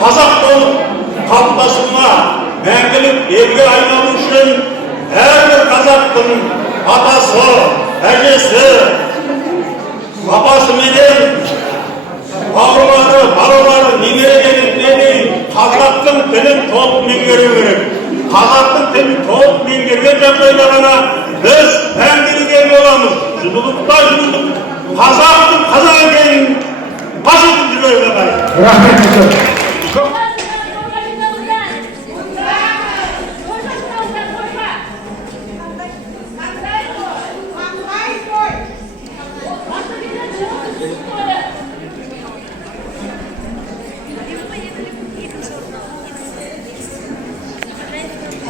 Қазақ болып қалыптасуына мәңгілік елге айналу үшін әрбір қазақтың атасы, әжесі, апасы менен бауырлары, балалары, немерелеріне дейін қазақтың тілін толық меңгеру керек. Қазақтың тілін толық меңгерген жағдайда ғана біз мәңгілік ел боламыз. Жылдықта жылдық қазақтың қазақ екенін паш етіп жүрейік ағайын. Рахмет.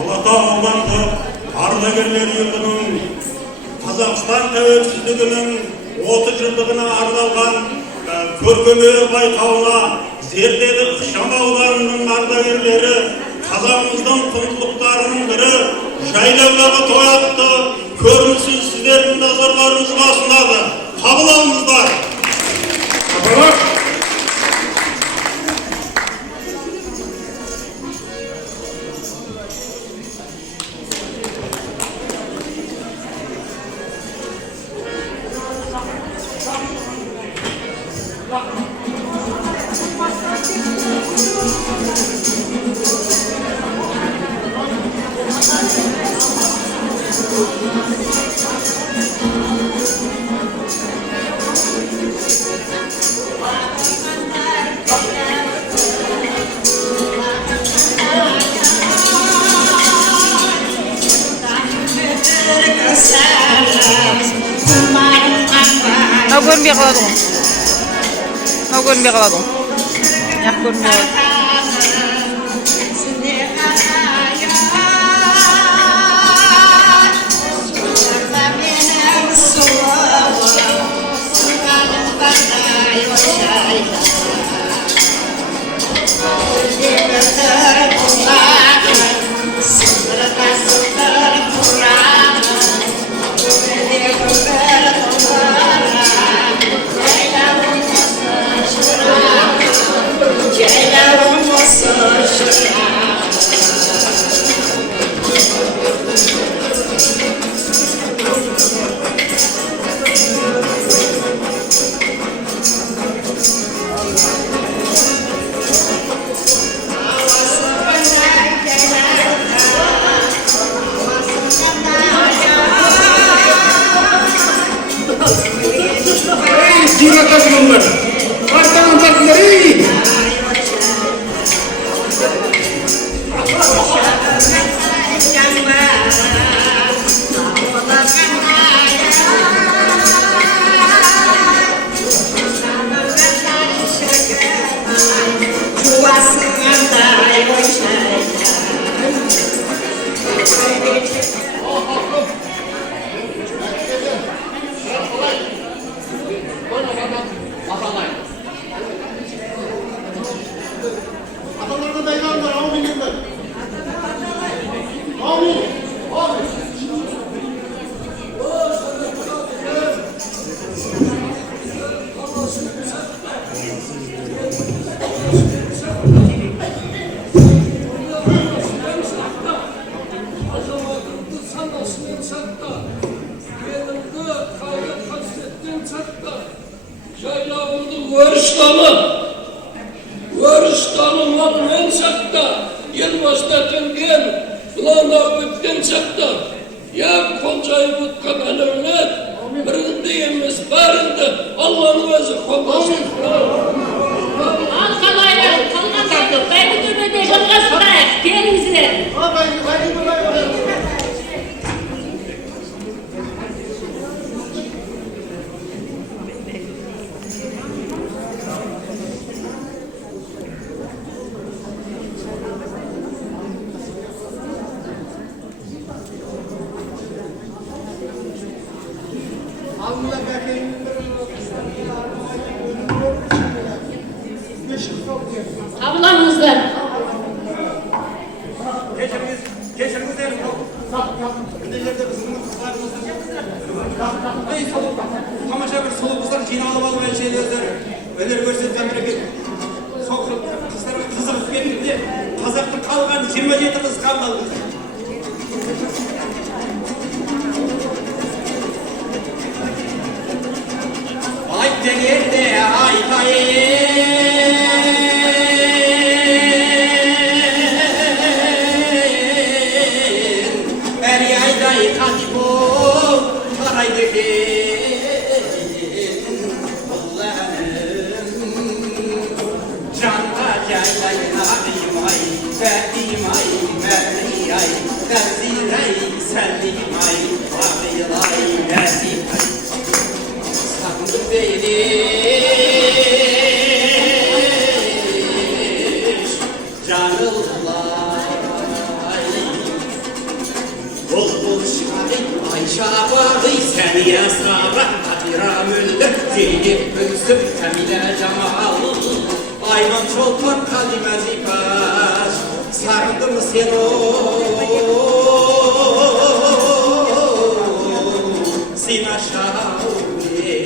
Алатау ауданында ардагерлердінің Қазақстан тәуелсіздігінің 30 жылдығына арналған көркем байқауына Зерделі ықшам ауданының ардагерлері қазағымыздың құндылықтарының бірі жайлаудағы той атты көрінісін сіздердің назарларыңызға ұсынады. Қабыл алыңыздар. Görünmeye kaladım. Görünmeye kaladım. Yak görünmeye kaladım. Örüstanı malmen sakta, yıl başlatılgen, bulana bütken sakta. Ya kolcayı butkan alevlet, birindeyimiz barında, Allah'ın özü kolmasın. Alkalaylar, kalmazdı, ben bir türlü жалғастырайық, келіңіздер. Қабыл алыңыздар. Кешіріңіздер, мына жерде біздің қыздарымыздың тамаша бір сұлу қыздар жиналып алып әншілердер өнер көрсетіп жатыр екен. Сол қыздарға қызығып кеттік те қазақтың қалған 27 қыз қабыл алыңыз. Айт дегенде айтайын, әри айдай қатып бол қарайды екен бұл әнім. Жанға жайлайын ағимай, бәдимай, мәдиай, бәзирай, сәлимай, ағилай, бәзимай. Сағындым бейнеш, жаңылай. Бұл шығарай, айша бағый, сәния саба, қатира мөлді, зейнеп бүлсіп, кәмилә жамал. Айман жолпан қалима зипаш, сағындым сен сина шауе.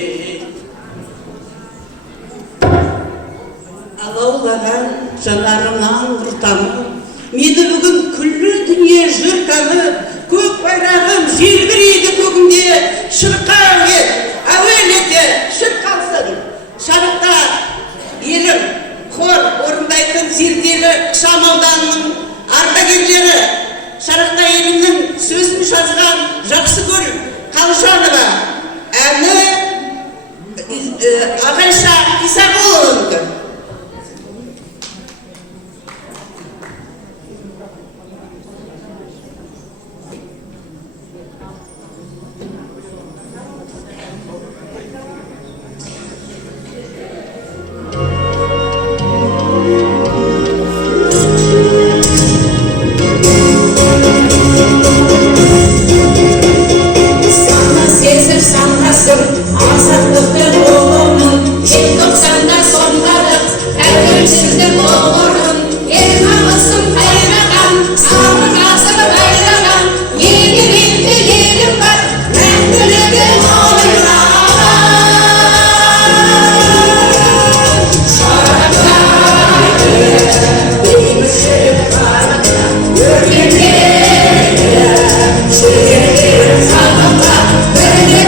Алаулаған жанарымнан ұртамын, мені бүгін күллі дүние жыр танып, көк байрағым желбірейді көгімде, шырқау ет, әуен ете, шырқалса деп. Шарықта елім хор орындайтын Зерделі ықшам ауданының ардагерлері, шарықта елімнің сөзін жазған жақсы көріп Қалжанова әні Ағайша Исағұловынікі. Азаттықтың ұғымын, желтоқсанда сонғарып, тәуелсіздік тұғырын, ел намысын қайраған, саны ғасыр байлаған, егеменді елім бар, мәңгілігін ойлаған. Шарықтайды, бейбітшілік барында, өркендеді, шөгерген салымға, бірлігі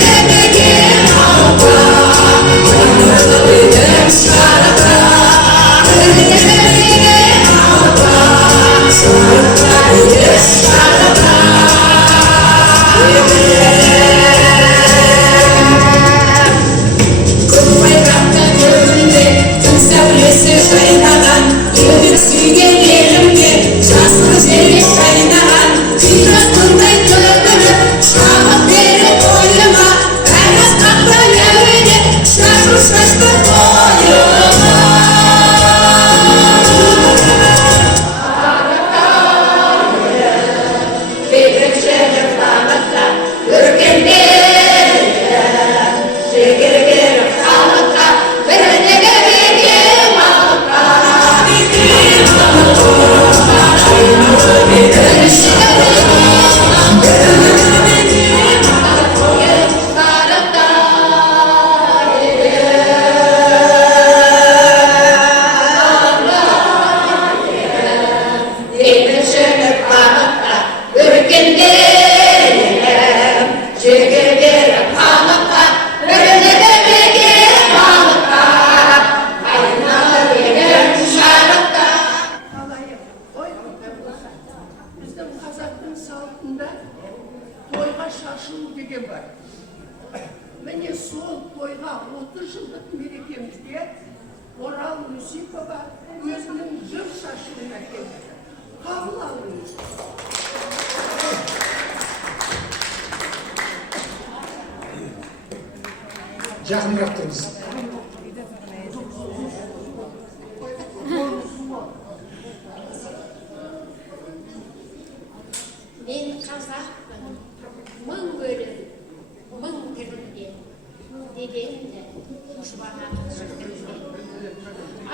Міне сол тойға 30 жылдық мерекемізде Орал Нүсипова өзінің жыр шашуын әкелді. Қабыл алыңыз. Жақынырақ тұрыңыз. Мен қазақпын, мың өлім, мың тірілген, дегенді жұбана жүргізген.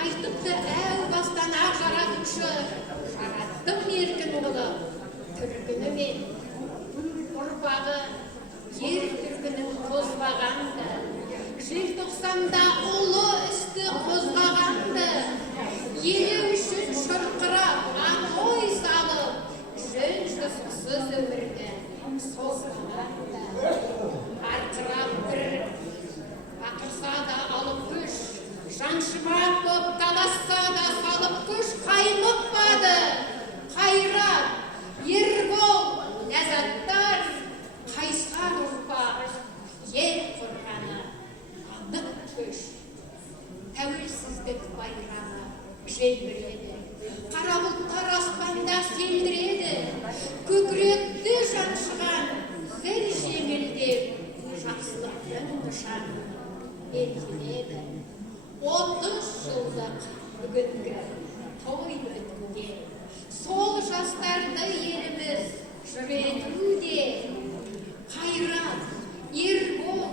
Айтыпты әу бас жаратушы жараттым еркін қылып түркіні мен ұрпағы ер түркінің қозбағанды желтоқсанда ұлы істі қозғағанды елі үшін шұрқырап ой салып жөн жосықсыз өмірді созғағанды арқырап бір ақырса да алып күш жаншымақ боп таласса да салып күш қаймықпады қайрат ербол ләззаттар қайсар ұрпақ ел қорғаны анық күш тәуелсіздік байрағы желбіреді қара бұлттар аспанда селдіреді көкіректі жаншыған зіл жеңілдеп жақсылықтың нышаны белгіледі 30 жылдық бүгінгі той өткізілген сол жастарды еліміз жүретуде қайрат ербол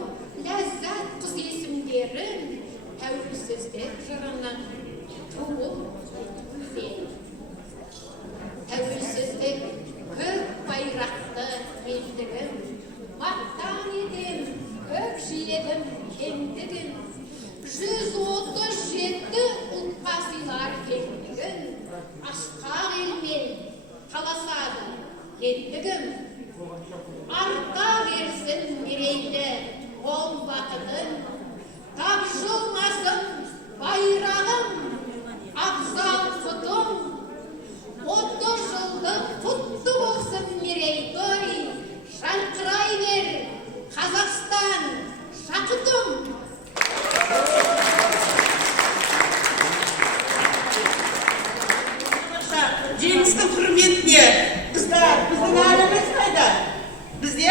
ләззат қыз есімдерін тәуелсіздік жырының туып өтуде тәуелсіздік көк байрақты елдігім мақтан етем көкжиегім кеңдігін 137 ұлтқа сыйлар кеңдігін асқақ елмен қаласады ендігім арта берсін мерейлі ол бақытын тапжылмасын байрағым абзал құтым 30 жылдық құтты болсын мерейтой жарқырай бер Қазақстан шақытым. Жеңістің құрметіне қыздар, біздің әліміз қайда? Бізде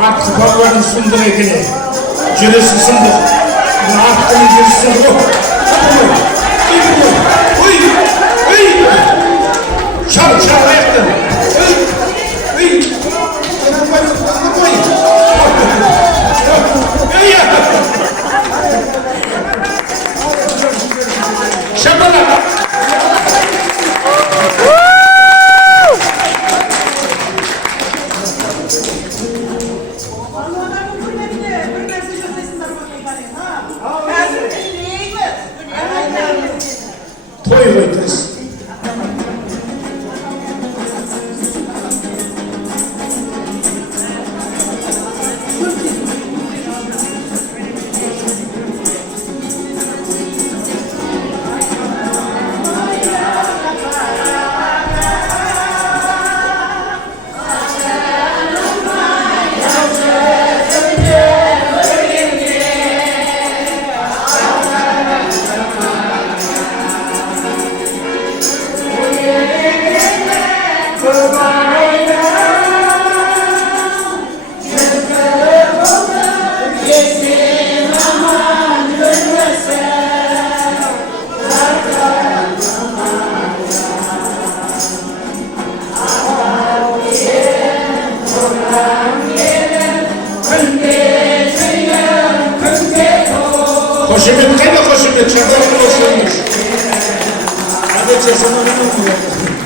атқы балаларын сұмдық екен. Жүресі сұмдық. Атқының жүресі сұмдық. Шал аяқты. Той қойдыңыз. Қошемет қайда қошемет? Шабақ қошемет. Әдетше санамын.